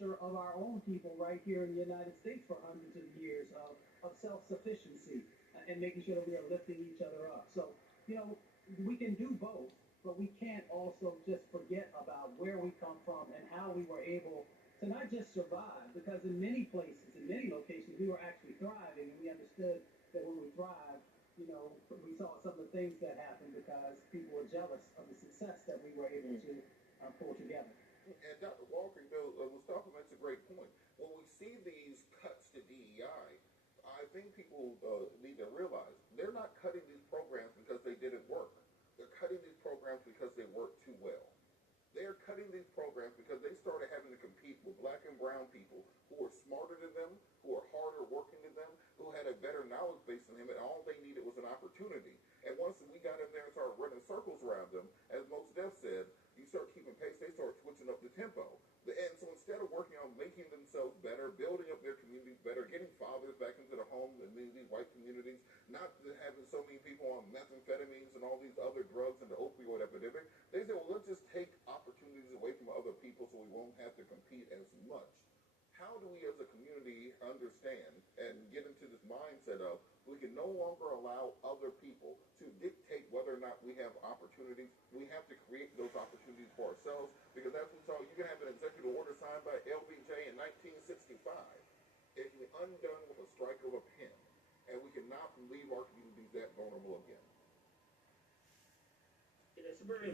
culture of our own people right here in the United States for hundreds of years of self-sufficiency and making sure that we are lifting each other up. So, we can do both, but we can't also just forget about where we come from and how we were able to not just survive, because in many places, in many locations, we were actually thriving, and we understood that when we thrive, we saw some of the things that happened because people were jealous of the success that we were able to pull together. And Dr. Walker, Mustafa makes a great point. When we see these cuts to DEI, I think people need to realize they're not cutting these programs because they didn't work. They're cutting these programs because they work too well. They're cutting these programs because they started having to compete with black and brown people who are smarter than them, who are harder working than them, who had a better knowledge base than them, and all they needed was an opportunity. And once we got in there and started running circles around them, as Mos Def said, you start keeping pace, they start switching up the tempo. And so instead of working on making themselves better, building up their communities better, getting fathers back into the home in these white communities, not having so many people on methamphetamines and all these other drugs and the opioid epidemic, they say, well, let's just take opportunities away from other people so we won't have to compete as much. How do we as a community understand and get into this mindset of we can no longer allow other people to dictate whether or not we have opportunities? We have to create those opportunities for ourselves, because as we saw, you can have an executive order signed by LBJ in 1965. It can be undone with a strike of a pen, and we cannot leave our communities that vulnerable again. It is very